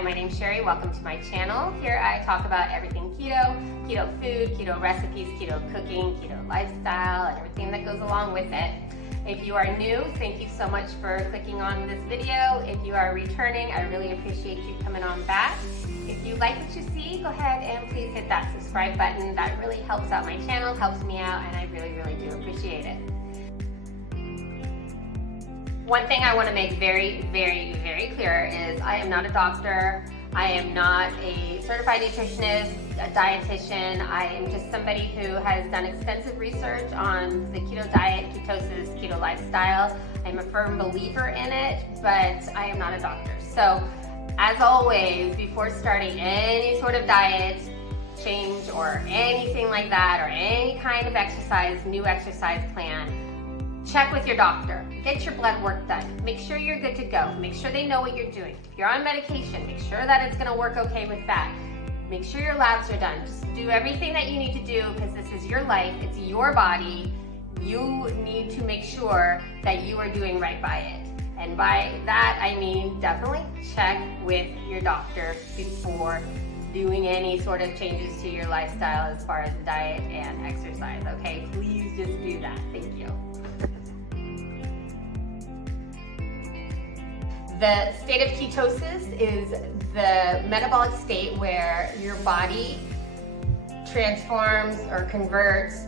Hi, my name's Sherry. Welcome to my channel. Here I talk about everything keto, keto food, keto recipes, keto cooking, keto lifestyle, and everything that goes along with it. If you are new, thank you so much for clicking on this video. If you are returning, I really appreciate you coming on back. If you like what you see, go ahead and please hit that subscribe button. That really helps out my channel, helps me out, and I really, really do appreciate it. One thing I want to make very, very, very clear is I am not a doctor. I am not a certified nutritionist, a dietitian. I am just somebody who has done extensive research on the keto diet, ketosis, keto lifestyle. I'm a firm believer in it, but I am not a doctor. So as always, before starting any sort of diet change or anything like that, or any kind of exercise, new exercise plan, check with your doctor. Get your blood work done. Make sure you're good to go. Make sure they know what you're doing. If you're on medication, make sure that it's going to work okay with that. Make sure your labs are done. Just do everything that you need to do because this is your life. It's your body. You need to make sure that you are doing right by it. And by that, I mean definitely check with your doctor before doing any sort of changes to your lifestyle as far as diet and exercise. Okay, please just do that. Thank you. The state of ketosis is the metabolic state where your body transforms or converts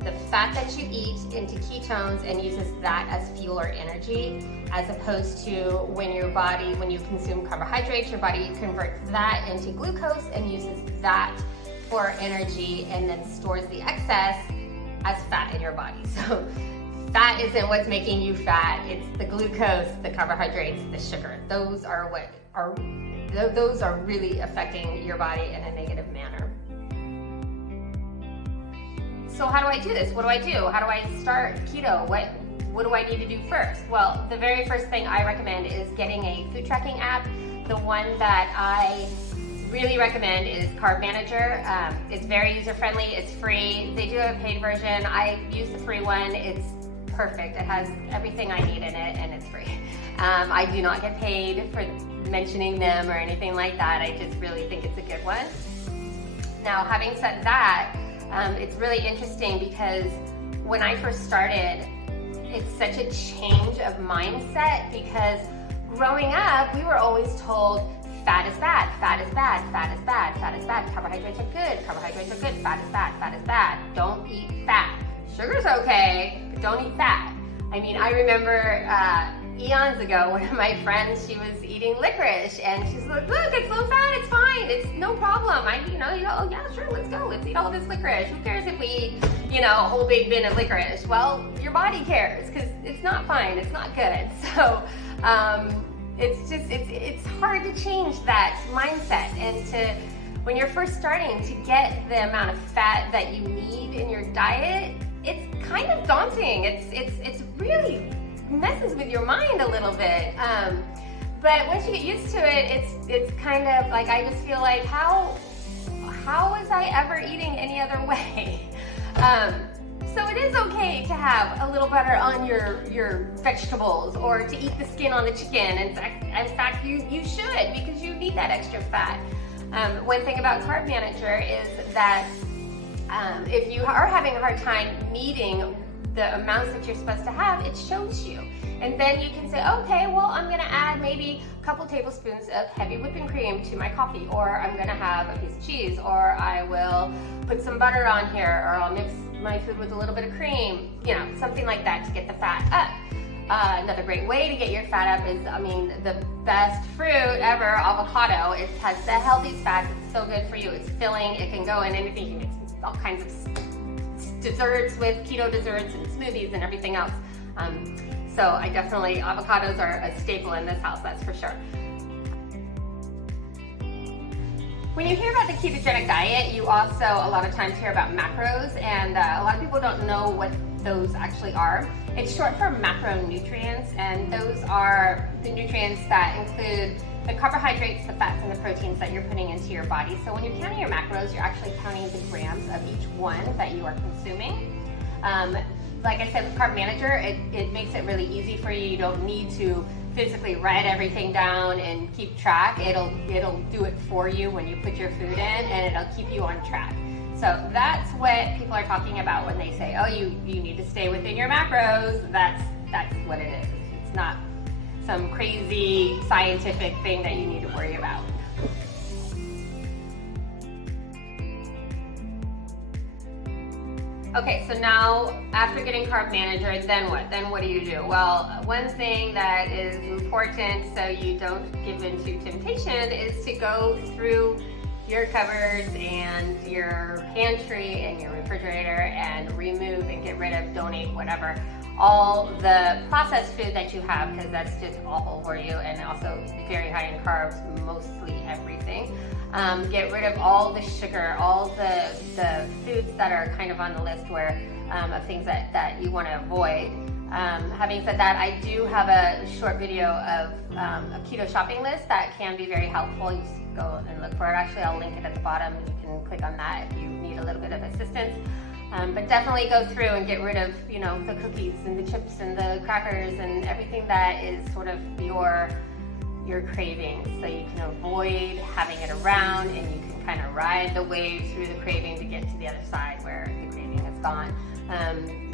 the fat that you eat into ketones and uses that as fuel or energy, as opposed to when you consume carbohydrates, your body converts that into glucose and uses that for energy and then stores the excess as fat in your body. So fat isn't what's making you fat, it's the glucose, the carbohydrates, the sugar. Those are really affecting your body in a negative manner. So how do I do this? What do I do? How do I start keto? What do I need to do first? Well, the very first thing I recommend is getting a food tracking app. The one that I really recommend is Carb Manager. It's very user-friendly, it's free. They do have a paid version. I use the free one. It's perfect. It has everything I need in it and it's free. I do not get paid for mentioning them or anything like that. I just really think it's a good one. Now, having said that, it's really interesting because when I first started, it's such a change of mindset because growing up, we were always told fat is bad, fat is bad, fat is bad, fat is bad, carbohydrates are good, carbohydrates are good, fat is bad, fat is bad, don't eat fat. Sugar's okay, but don't eat fat. I mean, I remember eons ago, one of my friends, she was eating licorice and she's like, look, it's low fat, it's fine, it's no problem. Oh yeah, sure, let's go, let's eat all this licorice. Who cares if we eat, a whole big bin of licorice? Well, your body cares because it's not fine, it's not good. So it's hard to change that mindset and when you're first starting to get the amount of fat that you need in your diet, it's kind of daunting. It's really messes with your mind a little bit. But once you get used to it, it's kind of like, I just feel like, how was I ever eating any other way? So it is okay to have a little butter on your vegetables or to eat the skin on the chicken. In fact, you should because you need that extra fat. One thing about Carb Manager is that if you are having a hard time meeting the amounts that you're supposed to have, it shows you. And then you can say, okay, well, I'm gonna add maybe a couple tablespoons of heavy whipping cream to my coffee, or I'm gonna have a piece of cheese, or I will put some butter on here, or I'll mix my food with a little bit of cream, something like that to get the fat up. Another great way to get your fat up is, the best fruit ever, avocado. It has the healthiest fats, it's so good for you, it's filling, it can go in anything, you can mix all kinds of desserts with keto desserts and smoothies and everything else. So avocados are a staple in this house, that's for sure. When you hear about the ketogenic diet, you also a lot of times hear about macros, and a lot of people don't know what those actually are. It's short for macronutrients, and those are the nutrients that include the carbohydrates, the fats, and the proteins that you're putting into your body. So when you're counting your macros, you're actually counting the grams of each one that you are consuming. Like I said, with Carb Manager, it makes it really easy for you. You don't need to physically write everything down and keep track. It'll do it for you when you put your food in, and it'll keep you on track. So that's what people are talking about when they say, oh, you need to stay within your macros. That's what it is. It's not some crazy scientific thing that you need to worry about. Okay, so now after getting Carb Manager, then what? Then what do you do? Well, one thing that is important so you don't give into temptation is to go through your cupboards and your pantry and your refrigerator and remove and get rid of, donate, whatever, all the processed food that you have, because that's just awful for you, and also very high in carbs, mostly everything. Get rid of all the sugar, all the foods that are kind of on the list where of things that you want to avoid. Having said that, I do have a short video of a keto shopping list that can be very helpful. You just go and look for it. Actually, I'll link it at the bottom. You can click on that if you need a little bit of assistance. But definitely go through and get rid of, you know, the cookies and the chips and the crackers and everything that is sort of your cravings, so you can avoid having it around, and you can kind of ride the wave through the craving to get to the other side where the craving is gone.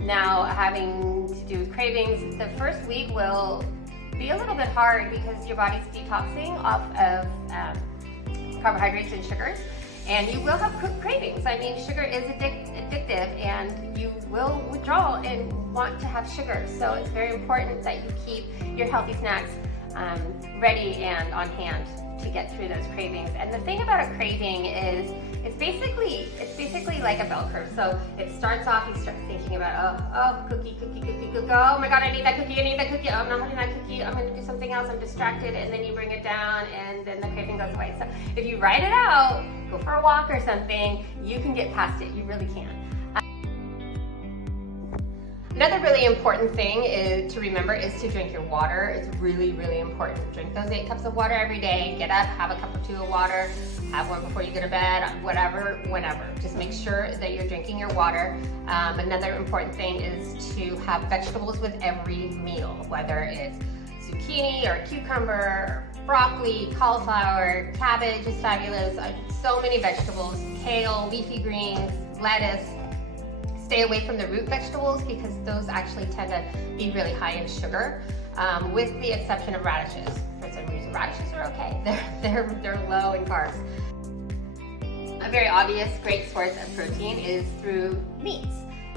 Now, having to do with cravings, the first week will be a little bit hard because your body's detoxing off of carbohydrates and sugars, and you will have cravings. I mean, sugar is addictive, and you will withdraw and want to have sugar. So it's very important that you keep your healthy snacks ready and on hand to get through those cravings. And the thing about a craving is it's basically like a bell curve. So it starts off, you start thinking about, oh, cookie, oh my God, I need that cookie, oh, I'm not having that cookie, I'm gonna do something else, I'm distracted, and then you bring it down, and then the craving goes away. So if you write it out, go for a walk or something, you can get past it, you really can. Another really important thing to remember is to drink your water. It's really, really important. Drink those 8 cups of water every day. Get up, have a cup or 2 of water, have one before you go to bed, whatever, whenever. Just make sure that you're drinking your water. Another important thing is to have vegetables with every meal, whether it's zucchini or cucumber, broccoli, cauliflower, cabbage is fabulous. So many vegetables, kale, leafy greens, lettuce. Stay away from the root vegetables because those actually tend to be really high in sugar, with the exception of radishes. For some reason, radishes are okay. They're low in carbs. A very obvious great source of protein is through meats,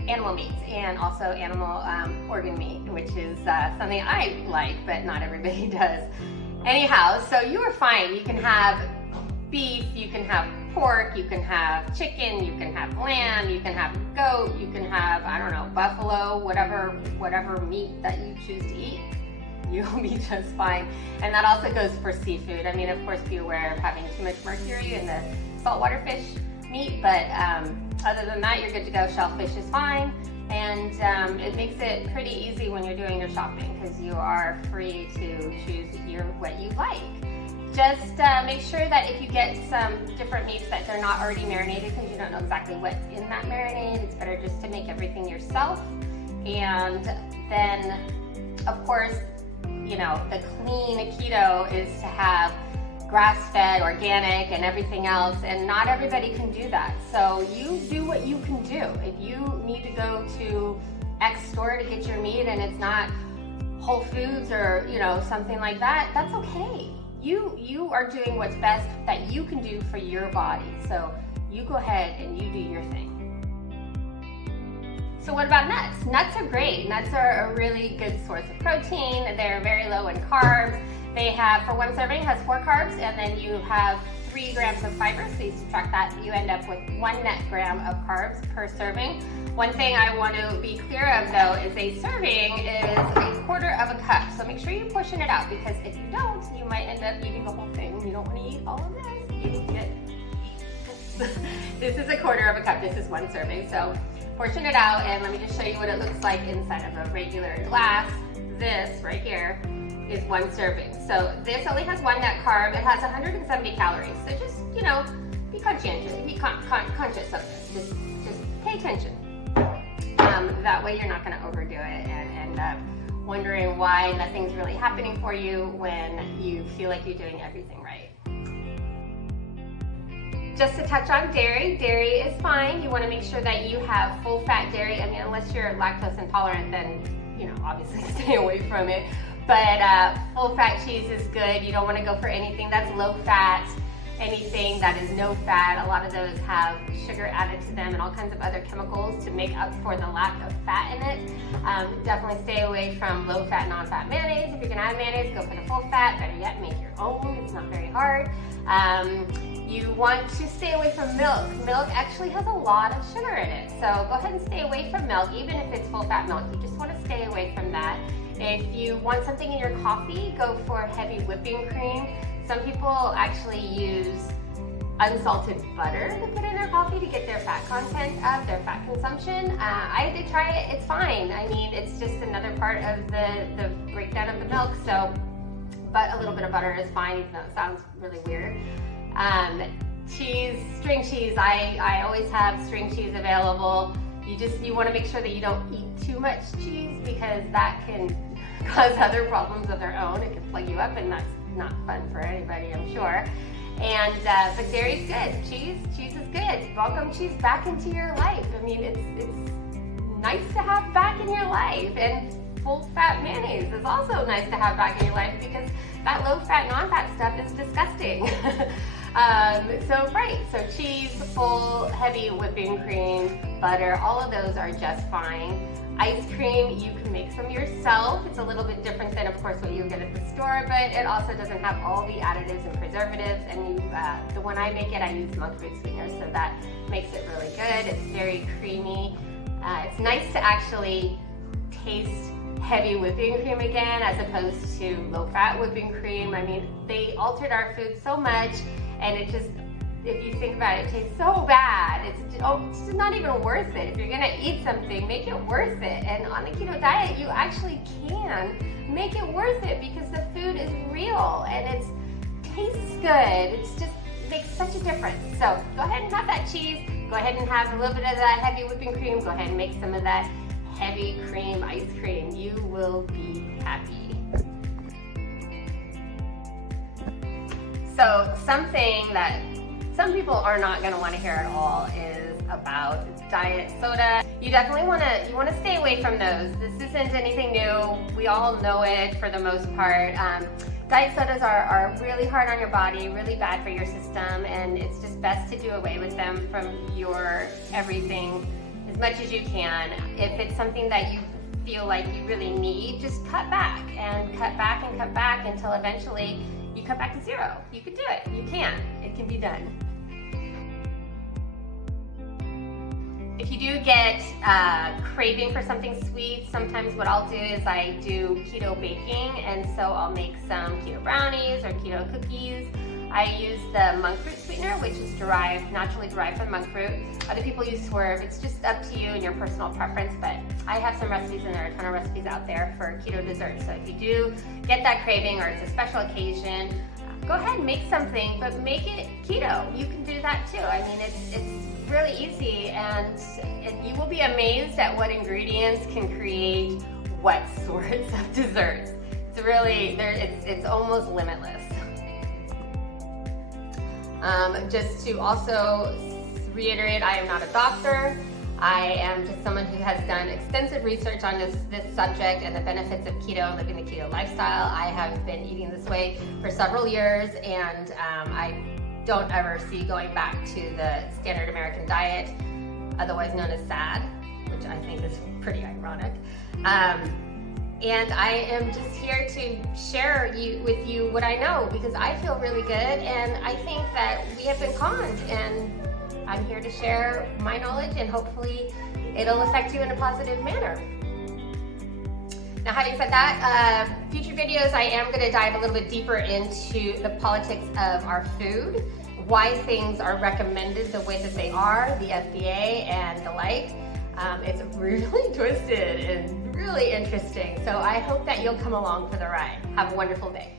animal meats, and also animal organ meat, which is something I like, but not everybody does. Anyhow, so you are fine. You can have beef, you can have pork, you can have chicken, you can have lamb, you can have goat, you can have, I don't know, buffalo, whatever meat that you choose to eat, you'll be just fine. And that also goes for seafood. I mean, of course, be aware of having too much mercury in the saltwater fish meat, but other than that, you're good to go. Shellfish is fine, and it makes it pretty easy when you're doing your shopping because you are free to choose what you like. Just make sure that if you get some different meats that they're not already marinated, because you don't know exactly what's in that marinade. It's better just to make everything yourself. And then, of course, you know, the clean keto is to have grass-fed, organic, and everything else, and not everybody can do that. So you do what you can do. If you need to go to X store to get your meat and it's not Whole Foods or, you know, something like that, that's okay. You are doing what's best that you can do for your body. So you go ahead and you do your thing. So what about nuts? Nuts are great. Nuts are a really good source of protein. They're very low in carbs. They have, for one serving, has 4 carbs, and then you have 3 grams of fiber. So you subtract that, you end up with 1 net gram of carbs per serving. One thing I want to be clear of, though, is a serving is a quarter of a cup. So make sure you portion it out, because if you don't, you might end up eating the whole thing. You don't want to eat all of this. You need to get this is a quarter of a cup. This is 1 serving. So portion it out, and let me just show you what it looks like inside of a regular glass. This right here is 1 serving. So this only has 1 net carb. It has 170 calories. So just, you know, be conscientious, be conscious of this. Just pay attention. That way you're not going to overdo it and end up wondering why nothing's really happening for you when you feel like you're doing everything right. Just to touch on dairy, dairy is fine. You want to make sure that you have full fat dairy. I mean, unless you're lactose intolerant, then, you know, obviously stay away from it. But full fat cheese is good. You don't want to go for anything that's low fat. Anything that is no fat, a lot of those have sugar added to them and all kinds of other chemicals to make up for the lack of fat in it. Definitely stay away from low fat, non-fat mayonnaise. If you're gonna have mayonnaise, go for the full fat. Better yet, make your own. It's not very hard. You want to stay away from milk. Milk actually has a lot of sugar in it. So go ahead and stay away from milk, even if it's full fat milk. You just want to stay away from that. If you want something in your coffee, go for heavy whipping cream. Some people actually use unsalted butter to put in their coffee to get their fat content up, their fat consumption. I did try it, it's fine. I mean, it's just another part of the breakdown of the milk, so, but a little bit of butter is fine, even though it sounds really weird. Cheese, string cheese, I always have string cheese available. You want to make sure that you don't eat too much cheese because that can cause other problems of their own. It can plug you up, and that's not fun for anybody, I'm sure. And but dairy's good. Cheese is good. Welcome cheese back into your life. I mean, it's nice to have back in your life, and full fat mayonnaise is also nice to have back in your life because that low fat, non-fat stuff is disgusting. So cheese, full, heavy whipping cream, butter, all of those are just fine. Ice cream, you can make some yourself. It's a little bit different than, of course, what you get at the store, but it also doesn't have all the additives and preservatives. And the one I make it, I use monk fruit sweeteners, so that makes it really good. It's very creamy. It's nice to actually taste heavy whipping cream again as opposed to low-fat whipping cream. I mean, they altered our food so much, and it just, if you think about it, it tastes so bad. It's just not even worth it. If you're gonna eat something, make it worth it. And on the keto diet, you actually can make it worth it because the food is real and it tastes good. It's just makes such a difference. So go ahead and have that cheese. Go ahead and have a little bit of that heavy whipping cream. Go ahead and make some of that heavy cream ice cream. You will be happy. So something that some people are not going to want to hear at all is about diet soda. You definitely want to stay away from those. This isn't anything new. We all know it for the most part. Diet sodas are really hard on your body, really bad for your system, and it's just best to do away with them from your everything as much as you can. If it's something that you feel like you really need, just cut back and cut back and cut back until eventually you cut back to zero. You can do it. You can. It can be done. If you do get craving for something sweet, sometimes what I'll do is I do keto baking, and so I'll make some keto brownies or keto cookies. I use the monk fruit sweetener, which is naturally derived from monk fruit. Other people use Swerve. It's just up to you and your personal preference, but I have some recipes, and there are a ton of recipes out there for keto desserts. So if you do get that craving or it's a special occasion, go ahead and make something, but make it keto. You can do that too. I mean, it's really easy, and you will be amazed at what ingredients can create what sorts of desserts. It's really, it's almost limitless. Just to also reiterate, I am not a doctor. I am just someone who has done extensive research on this subject and the benefits of keto, living the keto lifestyle. I have been eating this way for several years, and I don't ever see going back to the standard American diet, otherwise known as SAD, which I think is pretty ironic. And I am just here to share with you what I know, because I feel really good, and I think that we have been conned, and I'm here to share my knowledge, and hopefully it'll affect you in a positive manner. Now, having said that, future videos I am going to dive a little bit deeper into the politics of our food, why things are recommended the way that they are, the FDA and the like. It's really twisted and really interesting. So I hope that you'll come along for the ride. Have a wonderful day.